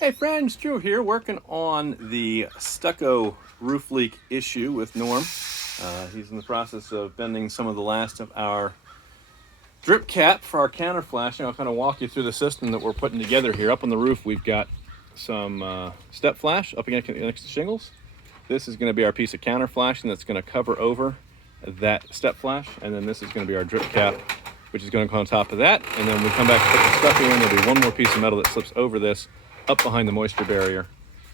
Hey friends, Drew here, working on the stucco roof leak issue with Norm. He's in the process of bending some of the last of our drip cap for our counter flashing. I'll kind of walk you through the system that we're putting together here. Up on the roof, we've got some step flash up next to the shingles. This is going to be our piece of counter flashing that's going to cover over that step flash, and then this is going to be our drip cap, which is going to go on top of that. And then we come back to put the stucco in. There'll be one more piece of metal that slips over this up behind the moisture barrier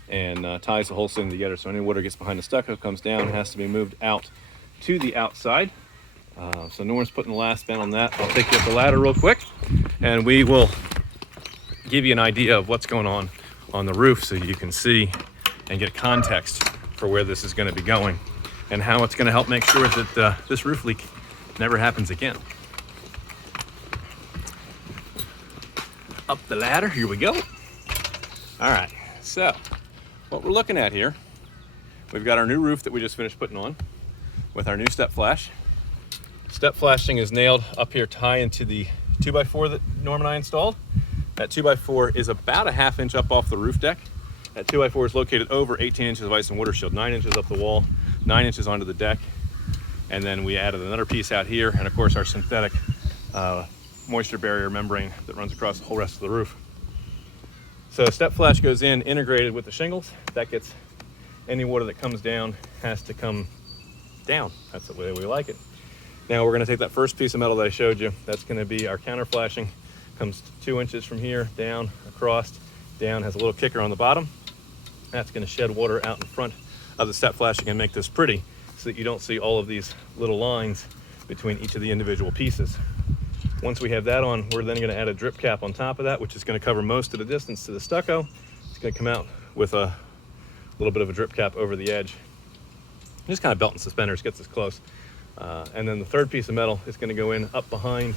and ties the whole thing together. So any water gets behind the stucco, comes down, has to be moved out to the outside. So Norm's putting the last bend on that. I'll take you up the ladder real quick and we will give you an idea of what's going on the roof so you can see and get context for where this is going to be going and how it's going to help make sure that this roof leak never happens again. Up the ladder, here we go. All right, so what we're looking at here, we've got our new roof that we just finished putting on with our new step flash. Step flashing is nailed up here, tie into the 2x4 that Norm and I installed. That 2x4 is about a ½ inch up off the roof deck. That 2x4 is located over 18 inches of ice and water shield, 9 inches up the wall, 9 inches onto the deck. And then we added another piece out here, and of course our synthetic moisture barrier membrane that runs across the whole rest of the roof. So step flash goes in integrated with the shingles. That gets any water that comes down has to come down. That's the way we like it. Now we're going to take that first piece of metal that I showed you. That's going to be our counter flashing. Comes 2 inches from here down, across, down, has a little kicker on the bottom. That's going to shed water out in front of the step flashing and make this pretty so that you don't see all of these little lines between each of the individual pieces. Once we have that on, we're then going to add a drip cap on top of that, which is going to cover most of the distance to the stucco. It's going to come out with a little bit of a drip cap over the edge. Just kind of belt and suspenders, gets us close. And then the third piece of metal is going to go in up behind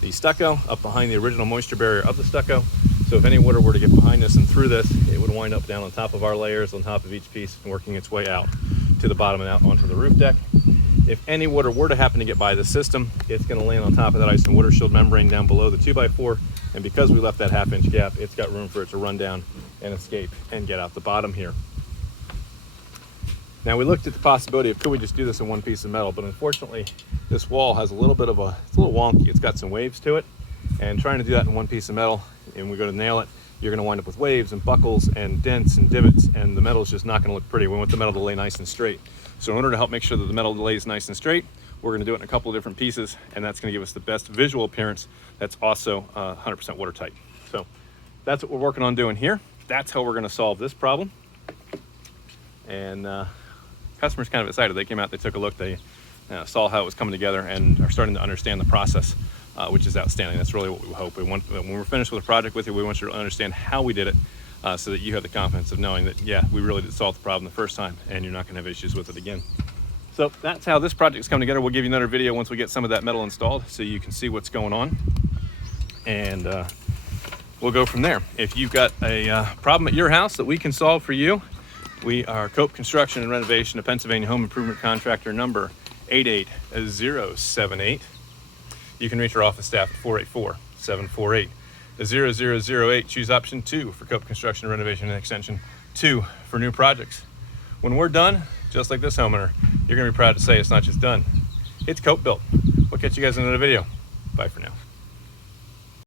the stucco, up behind the original moisture barrier of the stucco. So if any water were to get behind this and through this, it would wind up down on top of our layers, on top of each piece, and working its way out to the bottom and out onto the roof deck. If any water were to happen to get by the system, it's going to land on top of that ice and water shield membrane down below the 2x4. And because we left that ½ inch gap, it's got room for it to run down and escape and get out the bottom here. Now we looked at the possibility of could we just do this in one piece of metal, but unfortunately this wall has a little bit of it's a little wonky. It's got some waves to it, and trying to do that in one piece of metal and we go to nail it, you're going to wind up with waves and buckles and dents and divots, and the metal is just not going to look pretty. We want the metal to lay nice and straight. So in order to help make sure that the metal lays nice and straight, we're going to do it in a couple of different pieces, and that's going to give us the best visual appearance that's also 100% watertight. So that's what we're working on doing here. That's how we're going to solve this problem. And customers kind of excited. They came out, they took a look, they saw how it was coming together and are starting to understand the process, which is outstanding. That's really what we hope. When we're finished with a project with you, we want you to understand how we did it, so that you have the confidence of knowing that, yeah, we really did solve the problem the first time and you're not going to have issues with it again. So that's how this project's come together. We'll give you another video once we get some of that metal installed so you can see what's going on, and we'll go from there. If you've got a problem at your house that we can solve for you, we are Cope Construction and Renovation, a Pennsylvania home improvement contractor, number 88078. You can reach our office staff at 484-748-0008. Choose option 2 for Cope Construction and Renovation, and extension 2 for new projects. When we're done, just like this homeowner, you're going to be proud to say it's not just done, it's Cope built. We'll catch you guys in another video. Bye for now.